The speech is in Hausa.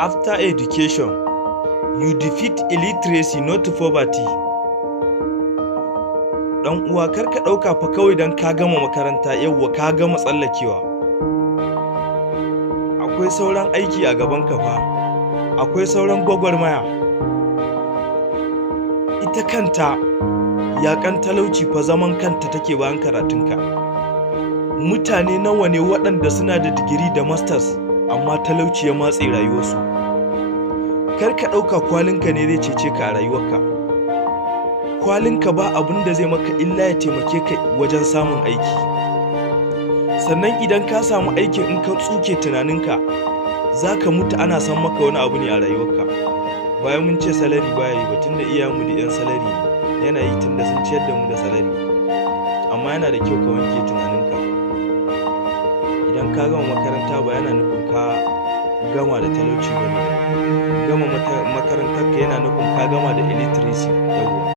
After education, you defeat illiteracy, not poverty. Dan uwa kar ka ɗauka fa kawai dan ka gama makaranta yauwa ka gama tsallakewa. Akwai sauran aiki a gaban ka fa. Akwai sauran gwagwarmaya. Ita kanta yaƙan talauci fa zaman kanta take bayan karatunka. Mutane nawa ne waɗanda suna da digiri da masters amma talauci ya matse rayuwarsu. Kar ka ɗauka kwalinka ne zai cece ka a rayuwarka. Kwalinka ba abin da zai maka illa ya taimake ka wajen samun aiki. Sannan idan ka samu aikin in ka tsuke tunaninka, za ka mutu ana san maka wani abu ne a rayuwarka. Bayan mun ce salari baya yi ba tunda iyayenmu da 'yan salari ne, yana yi tunda sun ciyar da mu da salari. Amma yana da kyau ka wanke tunaninka. Idan ka gama makaranta ba yana nufin ka gama da talauci ba ne. Gama makarantarka yana nufin ka gama da illiteracy.